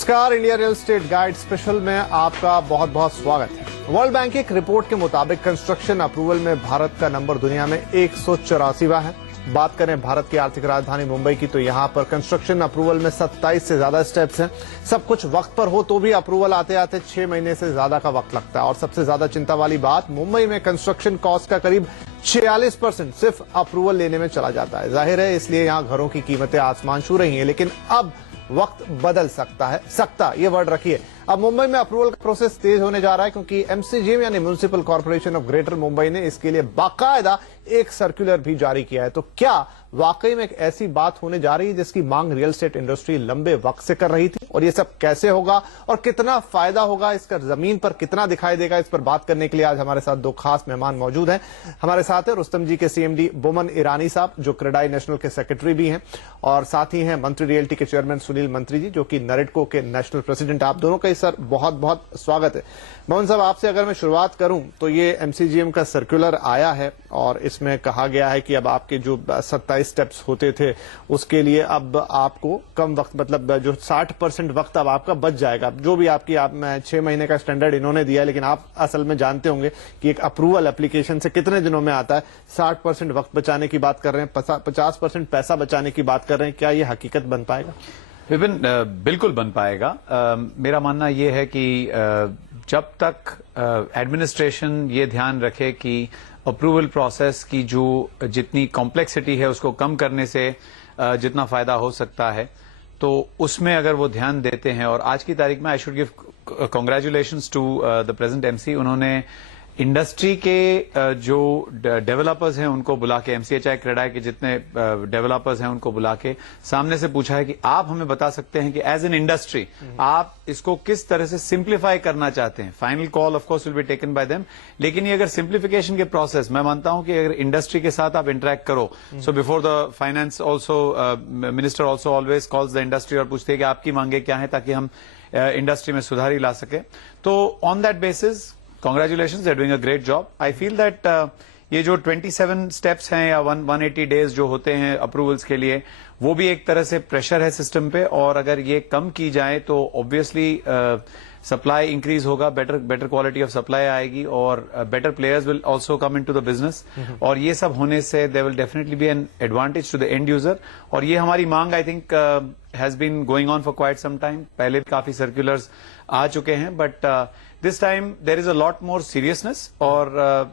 नमस्कार, India real estate guide special में आपका बहुत बहुत स्वागत है। वर्ल्ड बैंक की एक रिपोर्ट के मुताबिक कंस्ट्रक्शन अप्रूवल में भारत का नंबर दुनिया में 184वां है। बात करें भारत की आर्थिक राजधानी मुंबई की, तो यहां पर कंस्ट्रक्शन अप्रूवल में 27 से ज्यादा स्टेप्स हैं। सब कुछ वक्त पर हो तो भी अप्रूवल आते आते 6 महीने से ज्यादा का वक्त लगता है। और सबसे ज्यादा चिंता वाली बात, मुंबई में कंस्ट्रक्शन कॉस्ट का करीब 46% सिर्फ अप्रूवल लेने में चला जाता है। जाहिर है इसलिए यहां घरों की कीमतें आसमान छू रही हैं, लेकिन अब वक्त बदल सकता ये वर्ड रखिए। अब मुंबई में अप्रूवल का प्रोसेस तेज होने जा रहा है, क्योंकि एमसीजीएम यानी municipal corporation of greater Mumbai ने इसके लिए बाकायदा एक सर्कुलर भी जारी किया है। तो क्या वाकई में एक ऐसी बात होने जा रही है जिसकी मांग रियल एस्टेट इंडस्ट्री लंबे वक्त से कर रही थी, और ये सब कैसे होगा और कितना फायदा होगा, इसका जमीन पर कितना दिखाई देगा, इस पर बात करने के लिए आज हमारे साथ दो खास मेहमान मौजूद हैं। हमारे साथ है रुस्तम जी के सीएमडी बोमन ईरानी साहब, जो क्रेडाई नेशनल के सेक्रेटरी भी हैं, और साथ ही हैं मंत्री रियल्टी के चेयरमैन सुनील मंत्री जी, जो कि नरेडको के नेशनल प्रेसिडेंट। आप दोनों का सर बहुत बहुत स्वागत है। मोहन साहब, आपसे अगर मैं शुरुआत करूं तो ये एमसीजीएम का सर्कुलर आया है और इसमें कहा गया है कि अब आपके जो 27 स्टेप्स होते थे उसके लिए अब आपको कम वक्त, मतलब जो 60% वक्त अब आपका बच जाएगा। जो भी आपकी 6 महीने का स्टैंडर्ड इन्होंने दिया है, लेकिन आप असल में जानते होंगे कि एक अप्रूवल एप्लीकेशन से कितने दिनों में आता है। 60% वक्त बचाने की बात कर रहे हैं, 50% पैसा बचाने की बात कर रहे हैं। क्या ये हकीकत बन पाएगा? विपिन, बिल्कुल बन पाएगा। मेरा मानना यह है कि जब तक एडमिनिस्ट्रेशन ये ध्यान रखे कि अप्रूवल प्रोसेस की जो जितनी कॉम्प्लेक्सिटी है उसको कम करने से जितना फायदा हो सकता है, तो उसमें अगर वो ध्यान देते हैं। और आज की तारीख में I should give congratulations to the present MC. उन्होंने इंडस्ट्री के जो डेवलपर्स हैं उनको बुला के, एमसीएचआई क्रेडाई के जितने डेवलपर्स हैं उनको बुला के सामने से पूछा है कि आप हमें बता सकते हैं कि एज एन इंडस्ट्री आप इसको किस तरह से सिंप्लीफाई करना चाहते हैं। Final call of course will be taken by them, लेकिन ये अगर सिंप्लीफिकेशन के प्रोसेस, मैं मानता हूं कि अगर इंडस्ट्री के साथ आप इंटरेक्ट करो, so before the finance also minister also always calls the industry और पूछते हैं कि आपकी मांगे क्या है, ताकि हम इंडस्ट्री में सुधार ही ला सके। तो on that basis Congratulations, they're doing a great job. I feel that ये जो 27 steps हैं या 180 days जो होते हैं अप्रूवल्स के लिए, वो भी एक तरह से प्रेशर है सिस्टम पे। और अगर ये कम की जाए तो ऑब्वियसली सप्लाई इंक्रीज होगा, बेटर क्वालिटी ऑफ सप्लाई आएगी और better players will also come into the business. और ये सब होने से there will definitely be an advantage to the end user. और ये हमारी मांग I think has been going on for quite some time. पहले भी काफी सर्कुलर्स आ चुके हैं, but this time there is a lot more seriousness. और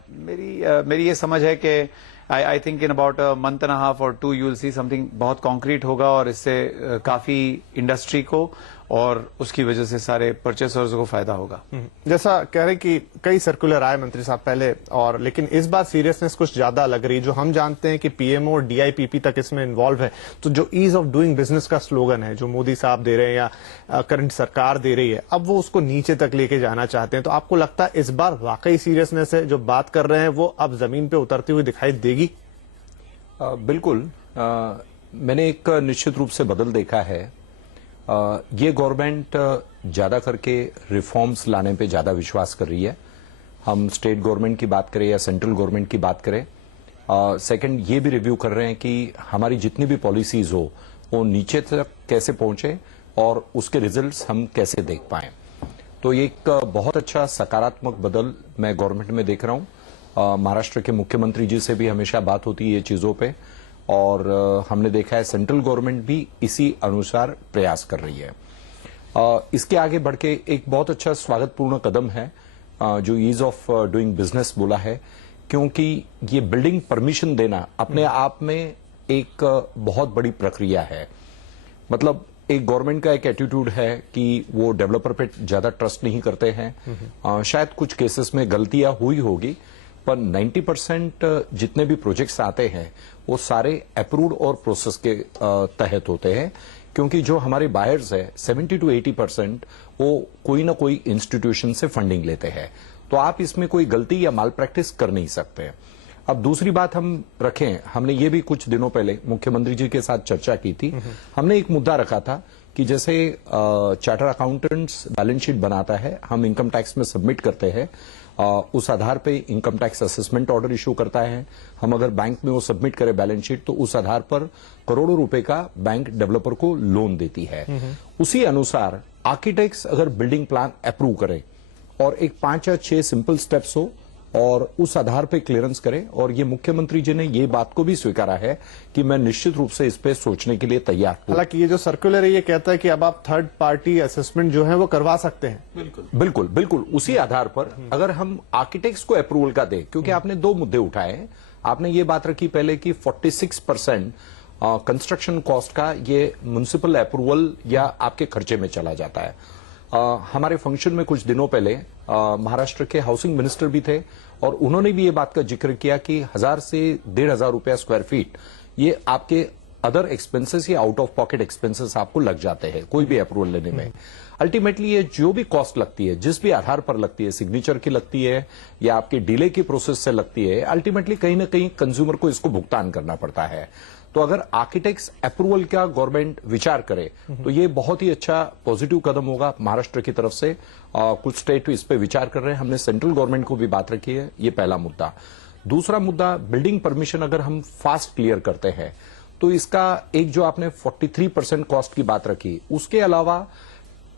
मेरी ये समझ है कि I think in about a month and half और 2 यू विल सी समथिंग बहुत कॉन्क्रीट होगा, और इससे काफी इंडस्ट्री को और उसकी वजह से सारे परचेसर्स को फायदा होगा। जैसा कह रहे कि कई सर्कुलर आए मंत्री साहब पहले, और लेकिन इस बार सीरियसनेस कुछ ज्यादा लग रही। जो हम जानते हैं कि पीएमओ और डीआईपीपी तक इसमें इन्वॉल्व है, तो जो ईज ऑफ डूइंग बिजनेस का स्लोगन है जो मोदी साहब दे रहे हैं या करंट सरकार दे रही है, अब वो उसको नीचे तक लेके जाना चाहते हैं। तो आपको लगता है इस बार वाकई सीरियसनेस है, जो बात कर रहे हैं वो अब जमीन पे उतरती हुई दिखाई देगी? बिल्कुल। मैंने एक निश्चित रूप से बदल देखा है। ये गवर्नमेंट ज्यादा करके रिफॉर्म्स लाने पे ज्यादा विश्वास कर रही है। हम स्टेट गवर्नमेंट की बात करें या सेंट्रल गवर्नमेंट की बात करें, सेकंड ये भी रिव्यू कर रहे हैं कि हमारी जितनी भी पॉलिसीज हो वो नीचे तक कैसे पहुंचे और उसके रिजल्ट्स हम कैसे देख पाएं। तो ये एक बहुत अच्छा सकारात्मक बदल मैं गवर्नमेंट में देख रहा हूं। महाराष्ट्र के मुख्यमंत्री जी से भी हमेशा बात होती है ये चीजों पे, और हमने देखा है सेंट्रल गवर्नमेंट भी इसी अनुसार प्रयास कर रही है। इसके आगे बढ़ के एक बहुत अच्छा स्वागतपूर्ण कदम है जो ईज ऑफ डूइंग बिजनेस बोला है, क्योंकि ये बिल्डिंग परमिशन देना अपने आप में एक बहुत बड़ी प्रक्रिया है। मतलब एक गवर्नमेंट का एक एटीट्यूड है कि वो डेवलपर पे ज्यादा ट्रस्ट नहीं करते हैं। शायद कुछ केसेस में गलतियां हुई होगी, पर 90% जितने भी प्रोजेक्ट्स आते हैं वो सारे अप्रूव्ड और प्रोसेस के तहत होते हैं, क्योंकि जो हमारे बायर्स है 70 to 80% वो कोई ना कोई इंस्टीट्यूशन से फंडिंग लेते हैं। तो आप इसमें कोई गलती या माल प्रैक्टिस कर नहीं सकते। अब दूसरी बात हम रखें, हमने ये भी कुछ दिनों पहले मुख्यमंत्री जी के साथ चर्चा की थी। हमने एक मुद्दा रखा था कि जैसे चार्टर अकाउंटेंट्स बैलेंस शीट बनाता है, हम इनकम टैक्स में सबमिट करते हैं, उस आधार पे income tax assessment order issue करता है। हम अगर बैंक में वो सबमिट करें बैलेंस शीट, तो उस आधार पर करोड़ों रुपए का बैंक डेवलपर को लोन देती है। उसी अनुसार आर्किटेक्ट्स अगर बिल्डिंग प्लान अप्रूव करें और एक 5 या 6 सिंपल स्टेप्स हो और उस आधार पे क्लियरेंस करें, और ये मुख्यमंत्री जी ने ये बात को भी स्वीकारा है कि मैं निश्चित रूप से इस पे सोचने के लिए तैयार हूं। हालांकि ये जो सर्कुलर है ये कहता है कि अब आप थर्ड पार्टी असेसमेंट जो है वो करवा सकते हैं। बिल्कुल बिल्कुल उसी आधार पर अगर हम आर्किटेक्ट्स को अप्रूवल का दें, क्योंकि आपने 2 मुद्दे उठाए हैं। आपने ये बात रखी पहले कि 46% कंस्ट्रक्शन कॉस्ट का ये म्युनिसिपल अप्रूवल या आपके खर्चे में चला जाता है। हमारे फंक्शन में कुछ दिनों पहले महाराष्ट्र के हाउसिंग मिनिस्टर भी थे और उन्होंने भी ये बात का जिक्र किया कि 1000 से 1500 रुपया स्क्वायर फीट ये आपके अदर एक्सपेंसेस या आउट ऑफ पॉकेट एक्सपेंसेस आपको लग जाते हैं कोई भी अप्रूवल लेने में। अल्टीमेटली ये जो भी कॉस्ट लगती है, जिस भी आधार पर लगती है, सिग्नेचर की लगती है या आपके डिले की प्रोसेस से लगती है, अल्टीमेटली कहीं ना कहीं कंज्यूमर को इसको भुगतान करना पड़ता है। तो अगर आर्किटेक्ट्स अप्रूवल का गवर्नमेंट विचार करे तो ये बहुत ही अच्छा पॉजिटिव कदम होगा महाराष्ट्र की तरफ से। कुछ स्टेट इस पे विचार कर रहे हैं, हमने सेंट्रल गवर्नमेंट को भी बात रखी है। ये पहला मुद्दा। दूसरा मुद्दा, बिल्डिंग परमिशन अगर हम फास्ट क्लियर करते हैं तो इसका एक जो आपने 43% कॉस्ट की बात रखी, उसके अलावा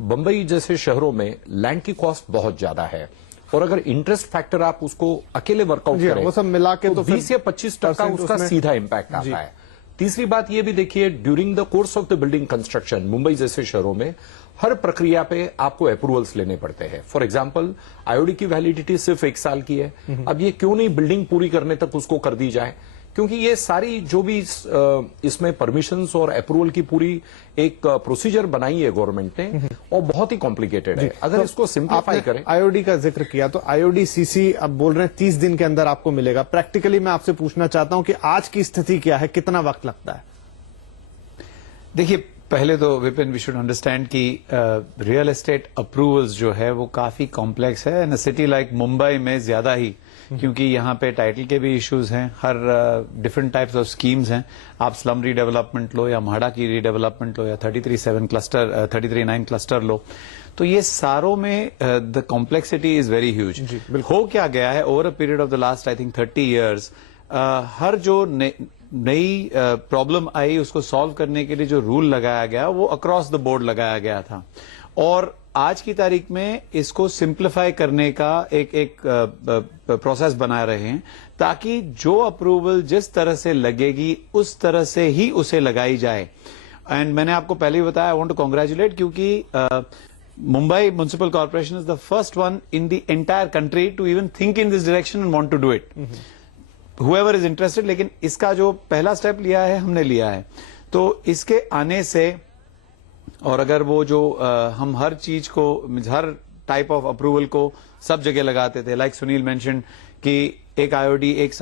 बंबई जैसे शहरों में लैंड की कॉस्ट बहुत ज्यादा है और अगर इंटरेस्ट फैक्टर आप उसको अकेले वर्कआउट करें वो सब मिला के तो 20 या 25% उसका सीधा इंपैक्ट आता है। तीसरी बात ये भी देखिए, during the course of the building construction Mumbai जैसे शहरों में हर प्रक्रिया पे आपको अप्रूवल्स लेने पड़ते हैं। फॉर एग्जांपल आईओडी की वैलिडिटी सिर्फ 1 साल की है। अब ये क्यों नहीं बिल्डिंग पूरी करने तक उसको कर दी जाए, क्योंकि ये सारी जो भी इसमें परमिशंस और अप्रूवल की पूरी एक प्रोसीजर बनाई है गवर्नमेंट ने और बहुत ही कॉम्प्लिकेटेड है। अगर इसको सिंप्लीफाई करें। आईओडी का जिक्र किया तो आईओडी सीसी अब बोल रहे हैं 30 दिन के अंदर आपको मिलेगा। प्रैक्टिकली मैं आपसे पूछना चाहता हूं कि आज की स्थिति क्या है, कितना वक्त लगता है? देखिए, पहले तो विपिन वी शुड अंडरस्टैंड कि रियल एस्टेट अप्रूवल्स जो है वो काफी कॉम्प्लेक्स है इन सिटी लाइक मुंबई में ज्यादा ही, क्योंकि यहाँ पे टाइटल के भी इश्यूज हैं, हर डिफरेंट टाइप्स ऑफ स्कीम्स हैं। आप स्लम रीडेवलपमेंट लो या म्हाडा की रीडेवलपमेंट लो या 33/9 क्लस्टर लो, तो ये सारों में the complexity is very huge. हो क्या गया है over a period of the last I think 30 years, हर जो नई प्रॉब्लम आई उसको सॉल्व करने के लिए जो रूल लगाया गया वो अक्रॉस द बोर्ड लगाया गया था, और आज की तारीख में इसको सिंप्लीफाई करने का एक प्रोसेस बना रहे हैं ताकि जो अप्रूवल जिस तरह से लगेगी उस तरह से ही उसे लगाई जाए। एंड मैंने आपको पहले ही बताया, आई वांट टू कांग्रेचुलेट, क्योंकि Mumbai municipal corporation is the first one in the entire country to even think in this direction and want to do it, whoever is interested। लेकिन इसका जो पहला स्टेप लिया है हमने लिया है, तो इसके आने से, और अगर वो जो हम हर चीज को, हर टाइप ऑफ अप्रूवल को सब जगह लगाते थे, लाइक सुनील मेंशन कि एक आईओडी 1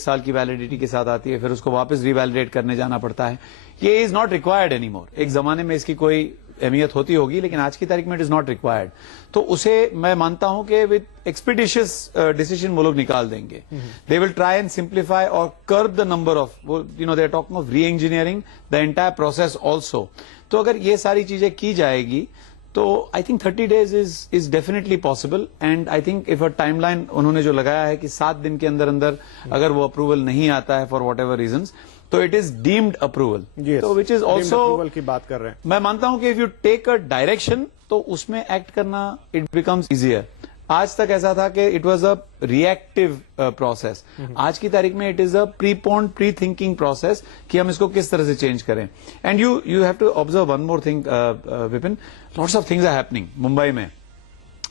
साल की वैलिडिटी के साथ आती है, फिर उसको वापस रिवैलिडेट करने जाना पड़ता है, ये is not required any more. एक जमाने में इसकी कोई अहमियत होती होगी, लेकिन आज की तारीख में इट इज नॉट रिक्वायर्ड। तो उसे मैं मानता हूं कि विद एक्सपीडिशियस डिसीजन वो लोग निकाल देंगे। They will try and simplify और curb the number of, they are talking of reengineering the entire process also. तो अगर ये सारी चीजें की जाएगी तो I think 30 days is definitely possible. And I think if a timeline उन्होंने जो लगाया है कि 7 दिन के अंदर अंदर अगर वो अप्रूवल नहीं आता है फॉर वॉट एवर रीजन, तो इट इज डीम्ड अप्रूवल, तो विच इज ऑल्सो अप्रूवल की बात कर रहे हैं। मैं मानता हूं कि if you take a direction तो उसमें एक्ट करना इट बिकम्स इजियर। आज तक ऐसा था कि it was a reactive process, आज की तारीख में it is a preponed pre thinking process कि हम इसको किस तरह से चेंज करें। And you have to observe one more thing Vipin, lots of things are happening Mumbai में।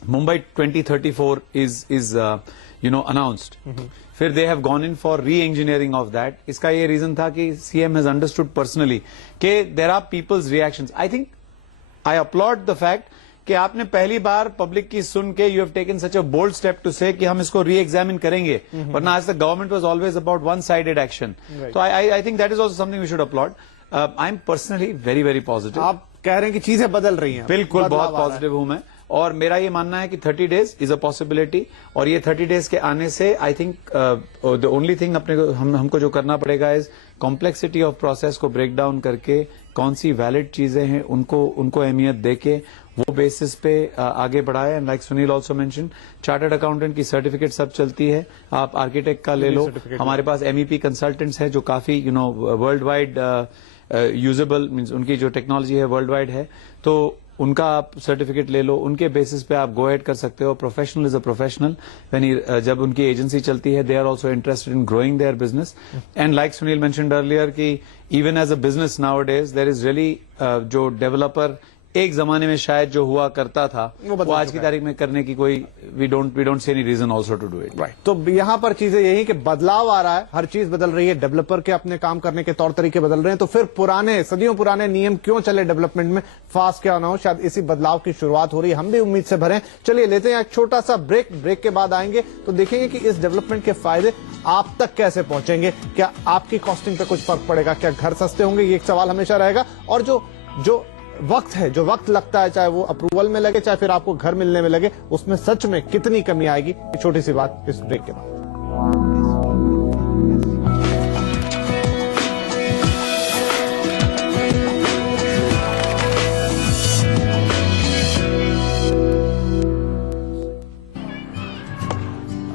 मुंबई 2034 इज अनाउंस्ड, फिर they have gone in for re engineering of that. इसका ये रीजन था कि सीएम हैज अंडरस्टूड पर्सनली कि there are peoples reactions. I think I applaud the fact कि आपने पहली बार पब्लिक की सुन के you have taken such a bold step to say कि हम इसको री एग्जामिन करेंगे, वरना आज तक government was always about one sided action. तो I think that is also something we should applaud. I am personally very very positive. आप कह रहे हैं कि चीजें बदल रही हैं। बिल्कुल, बहुत पॉजिटिव हूं मैं, और मेरा ये मानना है कि 30 डेज इज अ पॉसिबिलिटी, और ये 30 डेज के आने से I think the only thing अपने को हमको जो करना पड़ेगा इज कॉम्प्लेक्सिटी ऑफ प्रोसेस को ब्रेक डाउन करके कौन सी वैलिड चीजें हैं उनको अहमियत देके वो बेसिस पे आगे बढ़ाए। And like Sunil also mention, chartered accountant की सर्टिफिकेट सब चलती है, आप आर्किटेक्ट का ले लो, हमारे पास MEP कंसल्टेंट्स हैं जो काफी वर्ल्ड वाइड यूजेबल मीन्स उनकी जो टेक्नोलॉजी है वर्ल्ड वाइड है। तो उनका आप सर्टिफिकेट ले लो, उनके बेसिस पे आप गो एड कर सकते हो. Professional is a professional. जब उनकी एजेंसी चलती है, they are also interested in growing their business. And like Sunil mentioned earlier कि even as a business nowadays there is really जो डेवलपर एक जमाने में शायद जो हुआ करता था वो आज की तारीख में करने की कोई we don't see any reason also to do it. Right. तो यहाँ पर चीजें यही कि बदलाव आ रहा है, हर चीज बदल रही है, डेवलपर के अपने काम करने के तौर तरीके बदल रहे हैं. तो फिर पुराने सदियों पुराने नियम क्यों चले डेवलपमेंट में, फास्ट क्या ना हो, शायद इसी बदलाव की शुरुआत हो रही है. हम भी उम्मीद से भरे. चलिए लेते हैं एक छोटा सा ब्रेक के बाद आएंगे तो देखेंगे कि इस डेवलपमेंट के फायदे आप तक कैसे पहुंचेंगे. क्या आपकी कॉस्टिंग पे कुछ फर्क पड़ेगा, क्या घर सस्ते होंगे, ये एक सवाल हमेशा रहेगा. और जो वक्त है, जो वक्त लगता है, चाहे वो अप्रूवल में लगे चाहे फिर आपको घर मिलने में लगे, उसमें सच में कितनी कमी आएगी, छोटी सी बात इस ब्रेक के बाद.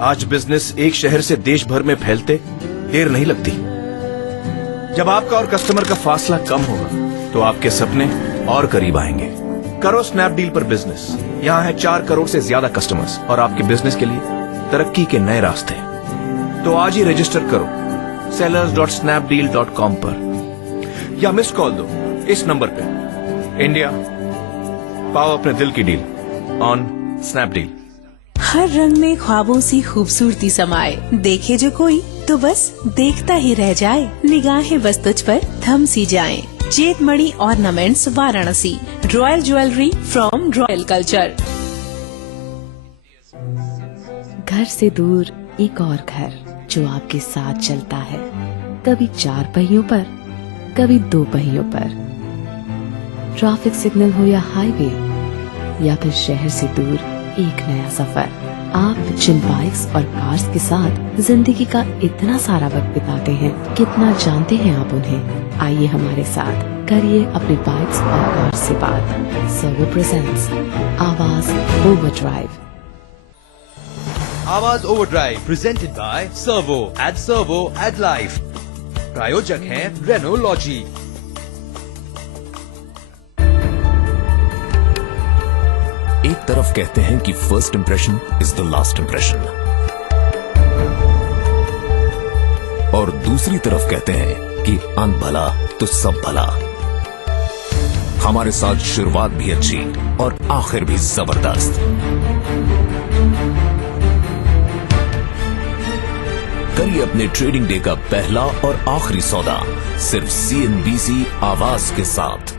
आज बिजनेस एक शहर से देश भर में फैलते देर नहीं लगती. जब आपका और कस्टमर का फासला कम होगा तो आपके सपने और करीब आएंगे. करो स्नैपडील पर बिजनेस. यहाँ है 4 करोड़ से ज्यादा कस्टमर्स और आपके बिजनेस के लिए तरक्की के नए रास्ते. तो आज ही रजिस्टर करो sellers.snapdeal.com पर या मिस कॉल दो इस नंबर पे. इंडिया पाओ अपने दिल की डील ऑन स्नैपडील. हर रंग में ख्वाबों सी खूबसूरती समाए, देखे जो कोई तो बस देखता ही रह जाए. निगाहें बस तुझ पर थम सी जाएं. Jetmani ornaments Varanasi, royal jewellery from royal culture. घर से दूर एक और घर जो आपके साथ चलता है, कभी 4 पहियों पर, कभी 2 पहियों पर. ट्रैफिक सिग्नल हो या हाईवे, या फिर शहर से दूर एक नया सफर. आप जिन बाइक्स और कार्स के साथ जिंदगी का इतना सारा वक्त बिताते हैं, कितना जानते हैं आप उन्हें. आइए हमारे साथ करिए अपने बाइक्स और कार्स से बात. Servo presents Awaaz overdrive. Awaaz overdrive presented by Servo. Add life. प्रायोजक हैं रेनो लॉजी. एक तरफ कहते हैं कि first impression is the last impression, और दूसरी तरफ कहते हैं कि अंत भला तो सब भला. हमारे साथ शुरुआत भी अच्छी और आखिर भी जबरदस्त. करिए अपने ट्रेडिंग डे का पहला और आखिरी सौदा सिर्फ CNBC आवाज के साथ.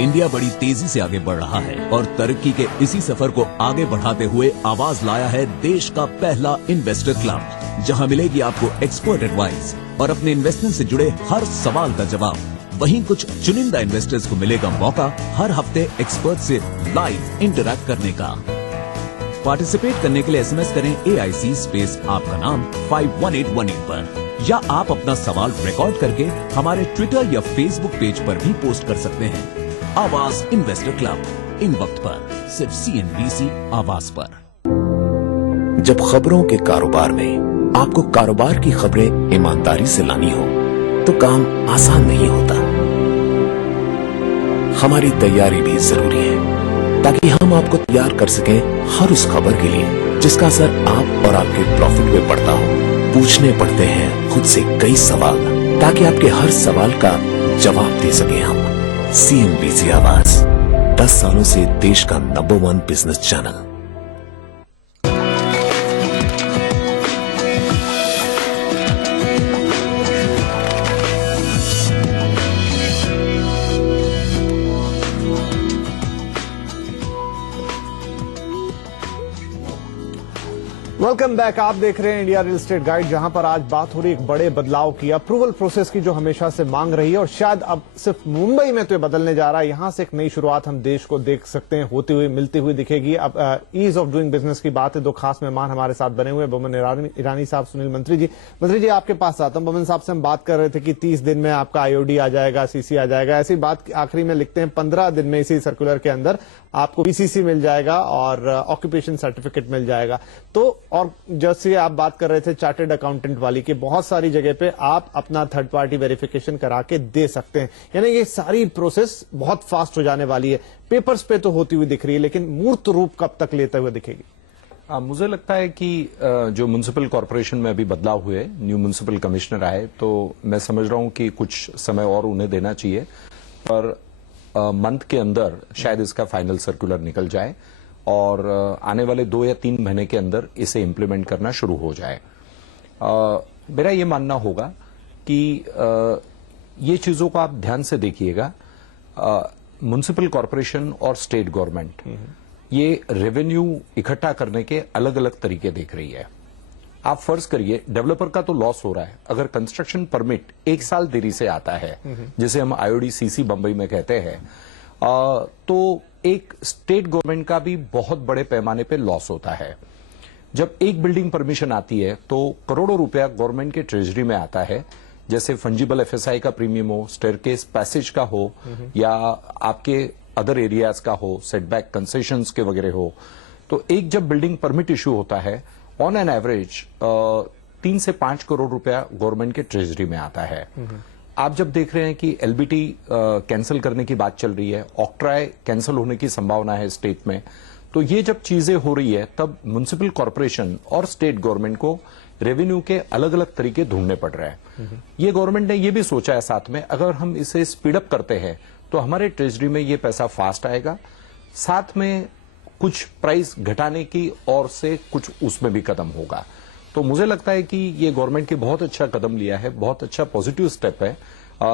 इंडिया बड़ी तेजी से आगे बढ़ रहा है और तरक्की के इसी सफर को आगे बढ़ाते हुए आवाज लाया है देश का पहला इन्वेस्टर क्लब, जहां मिलेगी आपको एक्सपर्ट एडवाइस और अपने इन्वेस्टमेंट से जुड़े हर सवाल का जवाब. वहीं कुछ चुनिंदा इन्वेस्टर्स को मिलेगा मौका हर हफ्ते एक्सपर्ट से लाइव इंटरैक्ट करने का. पार्टिसिपेट करने के लिए SMS करें AIC स्पेस आपका नाम 51818 पर, या आप अपना सवाल रिकॉर्ड करके हमारे ट्विटर या फेसबुक पेज पर भी पोस्ट कर सकते हैं. आवाज इन्वेस्टर क्लब, इन वक्त पर सिर्फ CNBC आवाज पर. जब खबरों के कारोबार में आपको कारोबार की खबरें ईमानदारी से लानी हो तो काम आसान नहीं होता. हमारी तैयारी भी जरूरी है ताकि हम आपको तैयार कर सकें हर उस खबर के लिए जिसका असर आप और आपके प्रॉफिट में पड़ता हो. पूछने पड़ते हैं खुद से कई सवाल ताकि आपके हर सवाल का जवाब दे सके हम. CNBC आवाज 10 सालों से देश का number 1 business channel. Welcome back. आप देख रहे हैं इंडिया रियल एस्टेट गाइड, जहां पर आज बात हो रही है एक बड़े बदलाव की, अप्रूवल प्रोसेस की, जो हमेशा से मांग रही है. और शायद अब सिर्फ मुंबई में तो ये बदलने जा रहा है. यहां से एक नई शुरुआत हम देश को देख सकते हैं होती हुई, मिलती हुई दिखेगी. अब ईज ऑफ डूइंग बिजनेस की बात है. 2 खास मेहमान हमारे साथ बने हुए हैं, बमन ईरानी साहब, सुनील मंत्री जी. मंत्री जी, आपके पास आता हूं. बमन साहब से हम बात कर रहे थे कि 30 दिन में आपका IOD आ जाएगा, CC आ जाएगा. ऐसी बात आखिरी में लिखते हैं 15 दिन में इसी सर्कुलर के अंदर आपको PCC मिल जाएगा और ऑक्यूपेशन सर्टिफिकेट मिल जाएगा. तो और जैसे आप बात कर रहे थे चार्टर्ड अकाउंटेंट वाली कि बहुत सारी जगह पे आप अपना थर्ड पार्टी वेरिफिकेशन करा के दे सकते हैं, यानी ये सारी प्रोसेस बहुत फास्ट हो जाने वाली है। पेपर्स पे तो होती हुई दिख रही है, लेकिन मूर्त रूप कब तक लेते हुए दिखेगी? मुझे लगता है कि जो म्युनिसिपल कॉर्पोरेशन में अभी बदलाव हुए, न्यू म्युनिसिपल कमिश्नर आए, तो मैं समझ रहा हूं कि कुछ समय और उन्हें देना चाहिए, पर मंथ के अंदर शायद इसका फाइनल सर्कुलर निकल जाए और आने वाले 2 या 3 महीने के अंदर इसे इम्प्लीमेंट करना शुरू हो जाए। मेरा ये मानना होगा कि ये चीजों को आप ध्यान से देखिएगा। म्युनिसिपल कॉर्पोरेशन और स्टेट गवर्नमेंट ये रेवेन्यू इकट्ठा करने के अलग अलग तरीके देख रही है। आप फर्ज करिए डेवलपर का तो लॉस हो रहा है, अगर कंस्ट्रक्शन परमिट 1 साल देरी से आता है, जिसे हम IOD-CC बंबई में कहते हैं, तो एक स्टेट गवर्नमेंट का भी बहुत बड़े पैमाने पे लॉस होता है। जब एक बिल्डिंग परमिशन आती है तो करोड़ों रुपया गवर्नमेंट के ट्रेजरी में आता है, जैसे फंजिबल FSI का प्रीमियम हो, स्टेयरकेस पैसेज का हो, या आपके अदर एरियाज का हो, सेटबैक कंसेशंस के वगैरह हो। तो एक जब बिल्डिंग परमिट इश्यू होता है, ऑन एन एवरेज 3 से 5 करोड़ रुपया गवर्नमेंट के ट्रेजरी में आता है। आप जब देख रहे हैं कि LBT कैंसिल करने की बात चल रही है, ऑक्ट्राई कैंसिल होने की संभावना है स्टेट में, तो ये जब चीजें हो रही है तब म्युनिसिपल कॉर्पोरेशन और स्टेट गवर्नमेंट को रेवेन्यू के अलग अलग तरीके ढूंढने पड़ रहे हैं। ये गवर्नमेंट ने ये भी सोचा है साथ में, अगर हम इसे स्पीड अप करते हैं तो हमारे ट्रेजरी में ये पैसा फास्ट आएगा, साथ में कुछ प्राइस घटाने की और से कुछ उसमें भी कदम होगा। तो मुझे लगता है कि ये गवर्नमेंट की बहुत अच्छा कदम लिया है, बहुत अच्छा पॉजिटिव स्टेप है,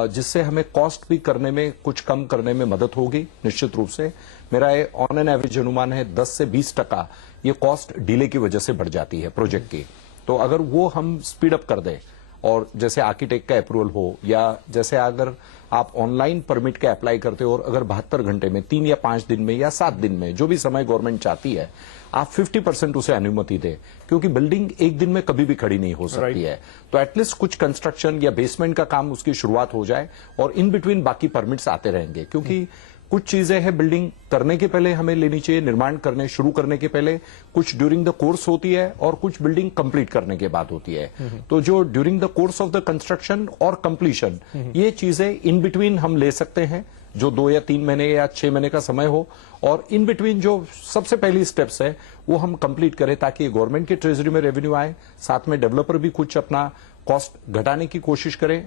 जिससे हमें कॉस्ट भी करने में, कुछ कम करने में मदद होगी निश्चित रूप से। मेरा ये ऑन एन एवरेज अनुमान है 10 से 20% ये कॉस्ट डिले की वजह से बढ़ जाती है प्रोजेक्ट की। तो अगर वो हम स्पीड अप कर दें, और जैसे आर्किटेक्ट का अप्रूवल हो, या जैसे अगर आप ऑनलाइन परमिट का अप्लाई करते हो और अगर 72 घंटे में, 3 या 5 दिन में या 7 दिन में, जो भी समय गवर्नमेंट चाहती है, आप 50% उसे अनुमति दें, क्योंकि बिल्डिंग एक दिन में कभी भी खड़ी नहीं हो सकती है। तो एटलीस्ट कुछ कंस्ट्रक्शन या बेसमेंट का काम उसकी शुरुआत हो जाए और इन बिटवीन बाकी परमिट्स आते रहेंगे, क्योंकि कुछ चीजें हैं बिल्डिंग करने के पहले हमें लेनी चाहिए, निर्माण करने शुरू करने के पहले, कुछ ड्यूरिंग द कोर्स होती है और कुछ बिल्डिंग कंप्लीट करने के बाद होती है। तो जो during the course of the construction और कंप्लीशन, ये चीजें इन बिटवीन हम ले सकते हैं, जो 2 या 3 महीने या 6 महीने का समय हो, और इन बिटवीन जो सबसे पहली स्टेप्स है वो हम कंप्लीट करें, ताकि गवर्नमेंट के ट्रेजरी में रेवेन्यू आए, साथ में डेवलपर भी कुछ अपना कॉस्ट घटाने की कोशिश करें।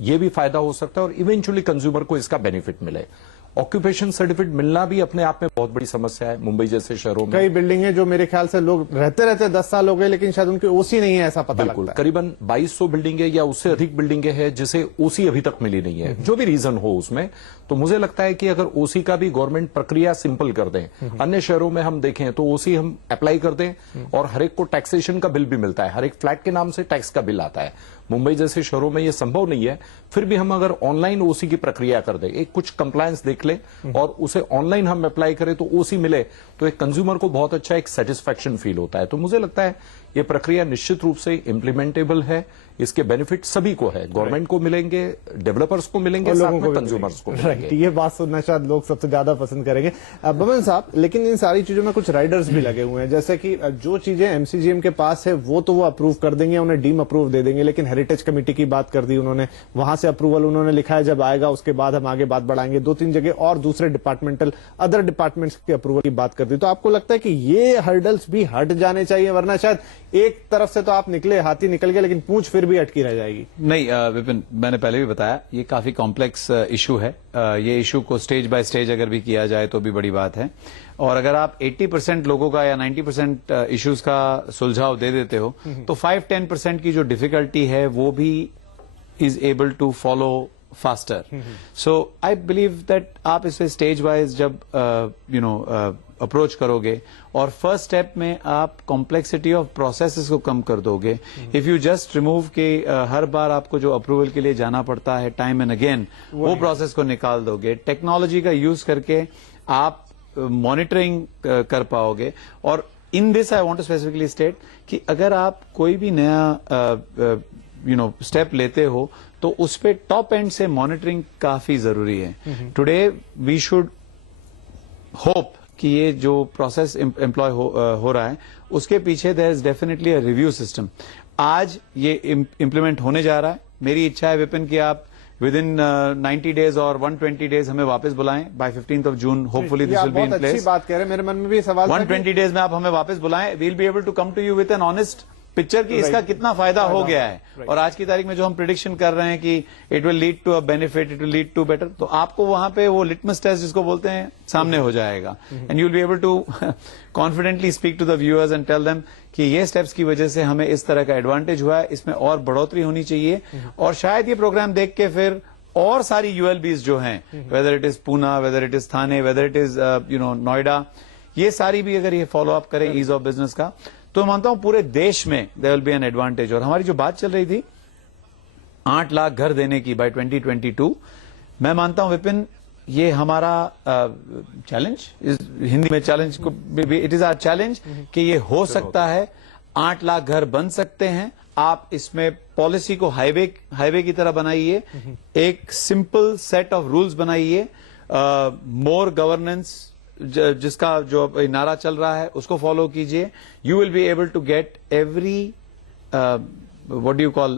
ये भी फायदा हो सकता है और इवेंचुअली कंज्यूमर को इसका बेनिफिट मिले। ऑक्यूपेशन सर्टिफिकेट मिलना भी अपने आप में बहुत बड़ी समस्या है मुंबई जैसे शहरों में। कई बिल्डिंगें जो मेरे ख्याल से लोग रहते 10 साल हो गए, लेकिन शायद उनकी ओसी नहीं है, ऐसा पता लगता है। करीबन 2200 बिल्डिंगें या उससे अधिक बिल्डिंगें हैं जिसे ओसी अभी तक मिली नहीं है, जो भी रीजन हो उसमें। तो मुझे लगता है कि अगर ओसी का भी गवर्नमेंट प्रक्रिया सिंपल कर दें, अन्य शहरों में हम देखें तो ओसी हम अप्लाई कर दें और हर एक को टैक्सेशन का बिल भी मिलता है, हर एक फ्लैट के नाम से टैक्स का बिल आता है। मुंबई जैसे शहरों में यह संभव नहीं है, फिर भी हम अगर ऑनलाइन ओसी की प्रक्रिया कर दें, एक कुछ कंप्लायंस देख ले और उसे ऑनलाइन हम अप्लाई करें तो ओसी मिले, तो एक कंज्यूमर को बहुत अच्छा एक सेटिस्फैक्शन फील होता है। तो मुझे लगता है ये प्रक्रिया निश्चित रूप से इम्प्लीमेंटेबल है, इसके बेनिफिट सभी को है, गवर्नमेंट को मिलेंगे, डेवलपर्स को मिलेंगे, साथ में कंज्यूमर्स को मिलेंगे। ये बात सुनना शायद लोग सबसे ज्यादा पसंद करेंगे। बमन साहब, लेकिन इन सारी चीजों में कुछ राइडर्स भी लगे हुए हैं, जैसे कि जो चीजें MCGM के पास है वो तो वो अप्रूव कर देंगे, उन्हें डीम अप्रूव दे देंगे, लेकिन हेरिटेज कमेटी की बात कर दी उन्होंने, वहां से अप्रूवल उन्होंने लिखा है जब आएगा उसके बाद हम आगे बात बढ़ाएंगे। 2-3 जगह और दूसरे डिपार्टमेंटल अदर डिपार्टमेंट्स के अप्रूवल की बात कर दी। तो आपको लगता है कि ये हर्डल्स भी हट जाने चाहिए, वरना शायद एक तरफ से तो आप निकले, हाथी निकल गए, लेकिन पूंछ फिर भी अटकी रह जाएगी? नहीं विपिन, मैंने पहले भी बताया ये काफी कॉम्प्लेक्स इशू है। ये इशू को स्टेज बाय स्टेज अगर भी किया जाए तो भी बड़ी बात है। और अगर आप 80% लोगों का या 90% इश्यूज का सुलझाव दे देते हो तो 5-10% की जो डिफिकल्टी है वो भी is able to follow faster. So I believe that आप इसे स्टेज वाइज जब अप्रोच करोगे और फर्स्ट स्टेप में आप कॉम्प्लेक्सिटी ऑफ प्रोसेसेस को कम कर दोगे, इफ यू जस्ट रिमूव के हर बार आपको जो अप्रूवल के लिए जाना पड़ता है टाइम एंड अगेन, वो प्रोसेस को निकाल दोगे, टेक्नोलॉजी का यूज करके आप मॉनिटरिंग कर पाओगे। और in this I want to specifically state कि अगर आप कोई भी नया स्टेप लेते हो तो उस पे टॉप एंड से मॉनिटरिंग काफी जरूरी है। टुडे वी शुड होप कि ये जो प्रोसेस एम्प्लॉय हो रहा है उसके पीछे there is definitely a review system. आज ये इम्प्लीमेंट होने जा रहा है। मेरी इच्छा है विपिन कि आप विद इन 90 डेज और 120 डेज हमें वापस बुलाएं by 15th of June. Hopefully this will be in place. अच्छी बात कह रहे हैं, मेरे मन में भी सवाल 120 डेज में आप हमें वापस बुलाएं। We will be able to come to you with an honest picture कि इसका कितना फायदा हो गया है और आज की तारीख में जो हम प्रिडिक्शन कर रहे हैं कि it will lead to a benefit, it will lead to better, तो आपको वहां पे वो लिटमस टेस्ट जिसको बोलते हैं सामने हो जाएगा and you will be able to confidently speak to the viewers and tell them कि ये स्टेप्स की वजह से हमें इस तरह का एडवांटेज हुआ है, इसमें और बढ़ोतरी होनी चाहिए और शायद ये प्रोग्राम देख के फिर और सारी यूएलबीज जो हैं, whether it is Poona, whether it is Thane, whether it is Noida, ये सारी भी अगर ये फॉलो अप करें ईज ऑफ बिजनेस का, तो मैं मानता हूं पूरे देश में there will be an advantage. और हमारी जो बात चल रही थी 8 लाख घर देने की बाय 2022, मैं मानता हूं विपिन ये हमारा चैलेंज, हिंदी में चैलेंज को इट इज आवर चैलेंज कि ये हो सकता है। 8 लाख घर बन सकते हैं। आप इसमें पॉलिसी को हाईवे की तरह बनाइए, एक सिंपल सेट ऑफ रूल्स बनाइए, मोर गवर्नेंस जिसका जो नारा चल रहा है उसको फॉलो कीजिए। You will be able to get every what do you call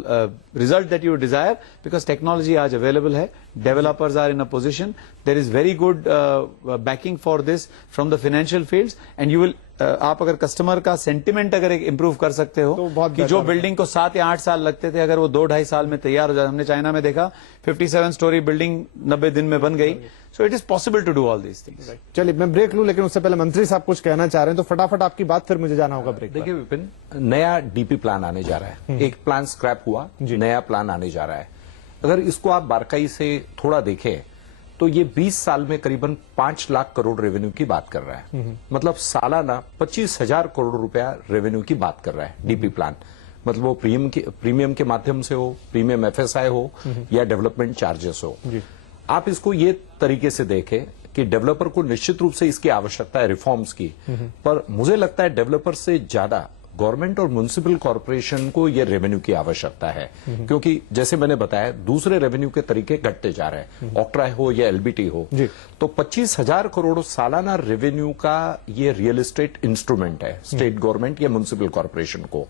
result that you desire because technology आज available है, developers are in a position, there is very good backing for this from the financial fields and you will आप अगर customer का sentiment अगर एक improve कर सकते हो तो कि जो बिल्डिंग को 7 या 8 साल लगते थे अगर वो 2-2.5 साल में तैयार हो जाए। हमने चाइना में देखा 57 स्टोरी बिल्डिंग 90 दिन में बन गई। So it is possible to do all these things. चलिए मैं ब्रेक लूं, लेकिन उससे पहले मंत्री साहब कुछ कहना चाह रहे हैं तो फटाफट आपकी बात, फिर मुझे जाना होगा ब्रेक। देखिए विपिन, नया डीपी प्लान आने जा रहा है। एक प्लान स्क्रैप हुआ, नया प्लान आने जा रहा है। अगर इसको आप बारकाई से थोड़ा देखें तो ये 20 साल में करीबन 5 लाख करोड़ रेवेन्यू की बात कर रहा है। मतलब सालाना 25,000 करोड़ रुपया रेवेन्यू की बात कर रहा है डीपी प्लान। मतलब वो प्रीमियम के माध्यम से हो, प्रीमियम एफएसआई हो या डेवलपमेंट चार्जेस हो। आप इसको ये तरीके से देखें कि डेवलपर को निश्चित रूप से इसकी आवश्यकता है रिफॉर्म्स की, पर मुझे लगता है डेवलपर से ज्यादा गवर्नमेंट और म्युनिसिपल कॉर्पोरेशन को यह रेवेन्यू की आवश्यकता है, क्योंकि जैसे मैंने बताया दूसरे रेवेन्यू के तरीके घटते जा रहे हैं, ऑक्ट्रा हो या एलबीटी हो। तो 25,000 करोड़ सालाना रेवेन्यू का ये रियल एस्टेट इंस्ट्रूमेंट है स्टेट गवर्नमेंट या म्युनिसिपल कॉर्पोरेशन को।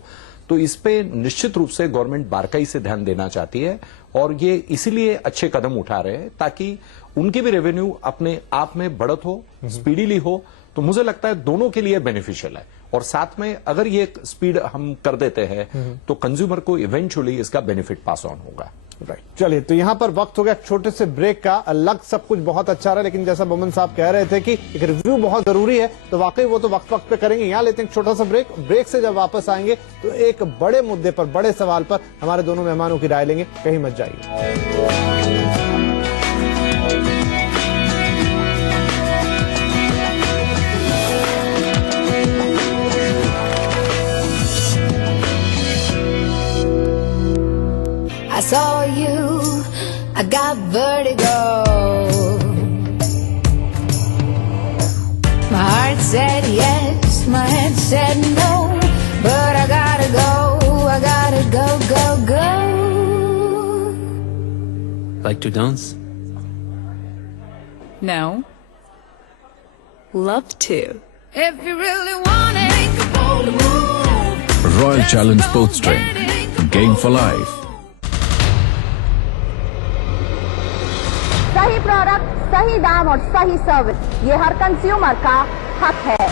तो इस पे निश्चित रूप से गवर्नमेंट बारकाई से ध्यान देना चाहती है और ये इसीलिए अच्छे कदम उठा रहे हैं ताकि उनकी भी रेवेन्यू अपने आप में बढ़त हो, स्पीडीली हो। तो मुझे लगता है दोनों के लिए बेनिफिशियल है और साथ में अगर ये स्पीड हम कर देते हैं तो कंज्यूमर को इवेंचुअली इसका बेनिफिट पास ऑन होगा। राइट, चलिए तो यहां पर वक्त हो गया छोटे से ब्रेक का। अलग सब कुछ बहुत अच्छा रहा, लेकिन जैसा बोमन साहब कह रहे थे कि एक रिव्यू बहुत जरूरी है, तो वाकई वो तो वक्त वक्त पे करेंगे। यहां लेते हैं एक छोटा सा ब्रेक। ब्रेक से जब वापस आएंगे तो एक बड़े मुद्दे पर, बड़े सवाल पर हमारे दोनों मेहमानों की राय लेंगे। कहीं मत जाइए। I saw you, I got vertigo. My heart said yes, my head said no, but I gotta go, go. Like to dance? No. Love to. If you really want it, make a bold move. Royal Challenge Sports Drink. Game for life. सही product, सही दाम और सही service, ये हर consumer का हक है।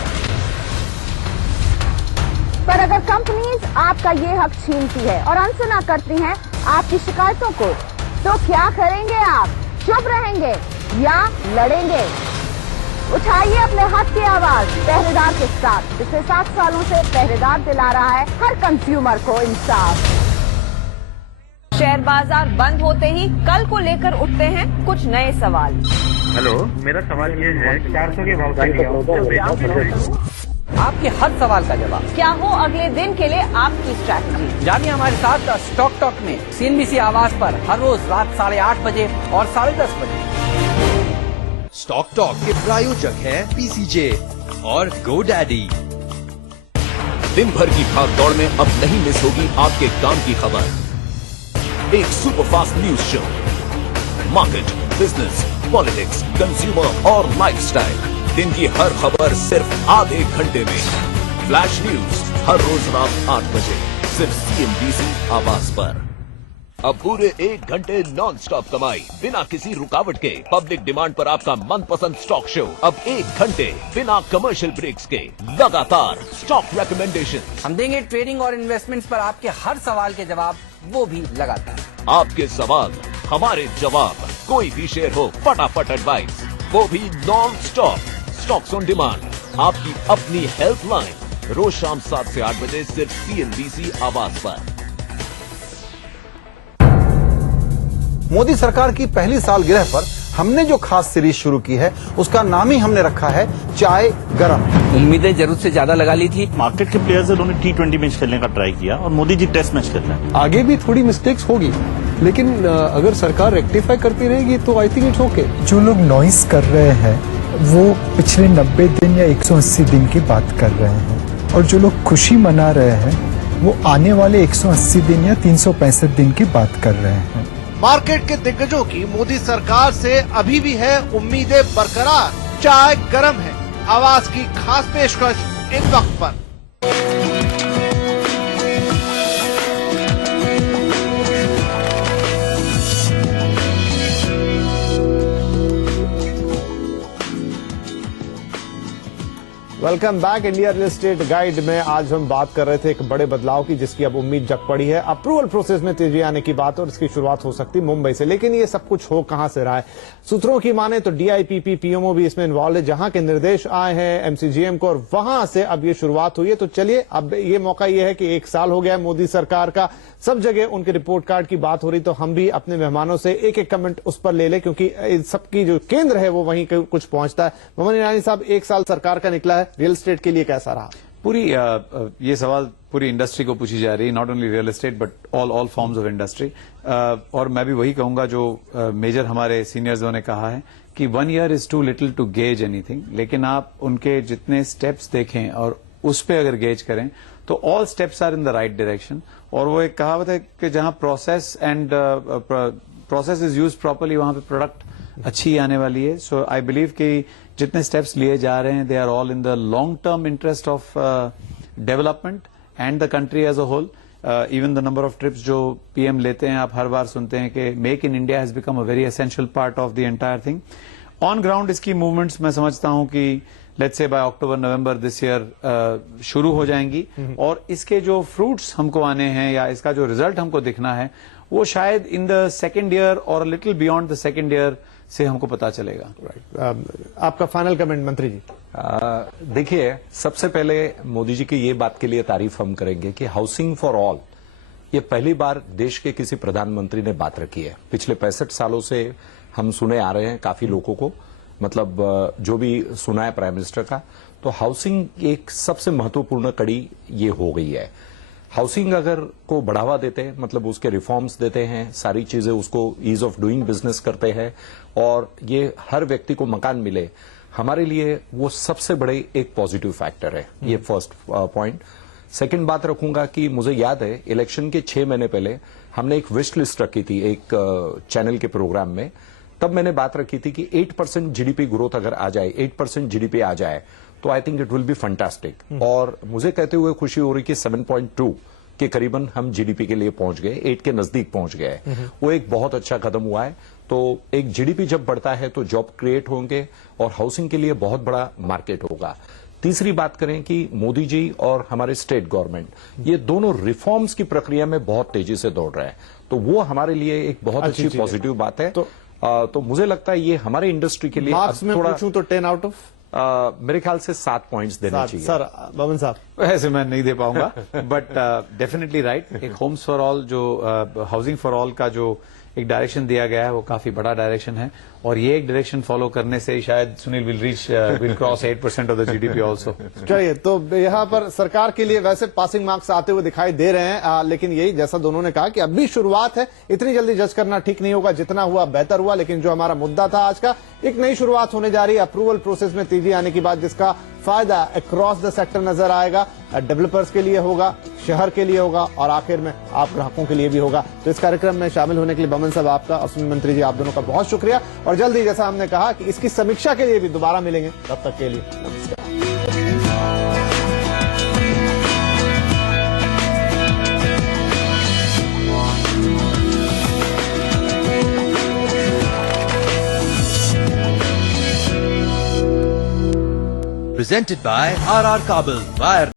पर अगर कंपनीज आपका ये हक छीनती है और अनसुना करती हैं आपकी शिकायतों को, तो क्या करेंगे आप? चुप रहेंगे या लड़ेंगे? उठाइए अपने हक की आवाज पहरेदार के साथ। पिछले 7 सालों से पहरेदार दिला रहा है हर कंज्यूमर को इंसाफ। शेयर बाजार बंद होते ही कल को लेकर उठते हैं कुछ नए सवाल। हेलो, मेरा सवाल ये है 400 के भाव से आपके हर सवाल का जवाब क्या हो अगले दिन के लिए आपकी स्ट्रैटेजी। जानिए हमारे साथ स्टॉक टॉक में CNBC आवाज पर हर रोज रात 8:30 बजे और 10:30 बजे। स्टॉक टॉक के प्रायोजक हैं PCJ और GoDaddy। दिन भर की भाग दौड़ में अब नहीं मिस होगी आपके काम की खबर। एक superfast news show, market, business, politics, consumer और लाइफस्टाइल, दिन की हर खबर सिर्फ आधे घंटे में। फ्लैश न्यूज हर रोज रात 8 बजे सिर्फ CNBC आवाज पर। अब पूरे 1 घंटे नॉन स्टॉप कमाई बिना किसी रुकावट के। पब्लिक डिमांड पर आपका मनपसंद स्टॉक शो अब 1 घंटे बिना कमर्शियल ब्रेक्स के। लगातार स्टॉक रिकमेंडेशन। हम देंगे ट्रेडिंग और इन्वेस्टमेंट्स पर आपके हर सवाल के जवाब, वो भी लगातार। आपके सवाल हमारे जवाब, कोई भी शेयर हो फटाफट एडवाइस, वो भी non stop. Stocks on demand, आपकी अपनी हेल्पलाइन, रोज शाम 7 से 8 बजे सिर्फ CNBC आवाज पर। मोदी सरकार की पहली सालगिरह पर हमने जो खास सीरीज शुरू की है उसका नाम ही हमने रखा है चाय गरम। उम्मीदें जरूरत से ज्यादा लगा ली थी। मार्केट के प्लेयर्स उन्होंने T20 मैच खेलने का ट्राई किया और मोदी जी टेस्ट मैच खेल रहे हैं। आगे भी थोड़ी मिस्टेक्स होगी, लेकिन अगर सरकार रेक्टिफाई करती रहेगी तो आई थिंक इट्स ओके। जो लोग नॉइस कर रहे हैं वो पिछले 90 दिन या 180 दिन की बात कर रहे हैं, और जो लोग खुशी मना रहे हैं वो आने वाले 180 दिन या 365 दिन की बात कर रहे हैं। मार्केट के दिग्गजों की मोदी सरकार से अभी भी है उम्मीदें बरकरार। चाय गरम है, आवाज की खास पेशकश इन वक्त पर। Welcome back. India real estate guide में आज हम बात कर रहे थे एक बड़े बदलाव की, जिसकी अब उम्मीद जग पड़ी है। अप्रूवल प्रोसेस में तेजी आने की बात, और इसकी शुरुआत हो सकती मुंबई से। लेकिन ये सब कुछ हो कहां से रहा है? सूत्रों की माने तो DIPP PMO भी इसमें इन्वॉल्व है, जहां के निर्देश आए हैं MCGM को, और वहां से अब ये शुरुआत हुई है। तो चलिए, अब ये मौका ये है कि 1 साल हो गया मोदी सरकार का, सब जगह उनके रिपोर्ट कार्ड की बात हो रही, तो हम भी अपने मेहमानों से एक एक कमेंट उस पर ले लें, क्योंकि सबकी जो केंद्र है वो वहीं कुछ पहुंचता है। मोहम्मद ईरानी साहब, 1 साल सरकार का निकला है, रियल एस्टेट के लिए कैसा रहा? पूरी ये सवाल पूरी इंडस्ट्री को पूछी जा रही है, not only real estate but all forms of industry. और मैं भी वही कहूंगा जो मेजर हमारे सीनियर्स ने कहा है कि 1 year is too little to gauge anything, लेकिन आप उनके जितने स्टेप्स देखें और उस पर अगर गेज करें तो all steps are in the right direction. और वो एक कहावत है कि जहां प्रोसेस इज यूज प्रॉपरली, वहां पे प्रोडक्ट अच्छी आने वाली है। सो आई बिलीव कि जितने स्टेप्स लिए जा रहे हैं they are all in the long term interest of development and the country as a whole. Even the number of trips जो PM लेते हैं, आप हर बार सुनते हैं कि make in India has become a very essential part of the entire thing. On ground इसकी movements मैं समझता हूं कि let's say by October November this year शुरू हो जाएंगी, और इसके जो फ्रूट्स हमको आने हैं या इसका जो रिजल्ट हमको दिखना है वो शायद इन द सेकेंड ईयर और little beyond the second year से हमको पता चलेगा। आपका फाइनल कमेंट मंत्री जी। देखिए, सबसे पहले मोदी जी की ये बात के लिए तारीफ हम करेंगे कि हाउसिंग फॉर ऑल, ये पहली बार देश के किसी प्रधानमंत्री ने बात रखी है। पिछले 65 सालों से हम सुने आ रहे हैं काफी लोगों को, मतलब जो भी सुना है प्राइम मिनिस्टर का, तो हाउसिंग एक सबसे महत्वपूर्ण कड़ी ये हो गई है। हाउसिंग अगर को बढ़ावा देते हैं, मतलब उसके रिफॉर्म्स देते हैं, सारी चीजें उसको ईज ऑफ डूइंग बिजनेस करते हैं, और ये हर व्यक्ति को मकान मिले, हमारे लिए वो सबसे बड़े एक पॉजिटिव फैक्टर है। ये फर्स्ट पॉइंट। सेकंड बात रखूंगा कि मुझे याद है इलेक्शन के 6 महीने पहले हमने एक विश लिस्ट रखी थी एक चैनल के प्रोग्राम में। तब मैंने बात रखी थी कि 8% GDP ग्रोथ अगर आ जाए, 8% GDP आ जाए, तो I think it will be fantastic. और मुझे कहते हुए खुशी हो रही कि 7.2 के करीबन हम GDP के लिए पहुंच गए, 8 के नजदीक पहुंच गए। वो एक बहुत अच्छा कदम हुआ है। तो एक GDP जब बढ़ता है तो जॉब क्रिएट होंगे और हाउसिंग के लिए बहुत बड़ा मार्केट होगा। तीसरी बात करें कि मोदी जी और हमारे स्टेट गवर्नमेंट, ये दोनों रिफॉर्म्स की प्रक्रिया में बहुत तेजी से दौड़ रहे हैं, तो वो हमारे लिए एक बहुत अच्छी पॉजिटिव बात है। तो मुझे लगता है ये हमारे इंडस्ट्री के लिए मार्क्स में पूछूं तो 10 आउट ऑफ मेरे ख्याल से 7 पॉइंट्स देने चाहिए। सर बमन साहब, वैसे मैं नहीं दे पाऊंगा, बट डेफिनेटली राइट। एक होम्स फॉर ऑल, जो हाउसिंग फॉर ऑल का जो एक डायरेक्शन दिया गया है वो काफी बड़ा डायरेक्शन है, और ये एक डायरेक्शन फॉलो करने से शायद Sunil will cross 8% of the GDP also. चलिए, तो यहाँ पर सरकार के लिए वैसे पासिंग मार्क्स आते हुए दिखाई दे रहे हैं, लेकिन यही जैसा दोनों ने कहा कि अभी शुरुआत है, इतनी जल्दी जज करना ठीक नहीं होगा। जितना हुआ बेहतर हुआ, लेकिन जो हमारा मुद्दा था आज का, एक नई शुरुआत होने जा रही है अप्रूवल प्रोसेस में तेजी आने की बात, जिसका फायदा अक्रॉस द सेक्टर नजर आएगा। डेवलपर्स के लिए होगा, शहर के लिए होगा, और आखिर में आप ग्राहकों के लिए भी होगा। तो इस कार्यक्रम में शामिल होने के लिए बमन साहब आपका और सुनील मंत्री जी आप दोनों का बहुत शुक्रिया। और और जल्द ही जैसा हमने कहा कि इसकी समीक्षा के लिए भी दोबारा मिलेंगे। तब तक के लिए नमस्कार। Presented by RR Kabel.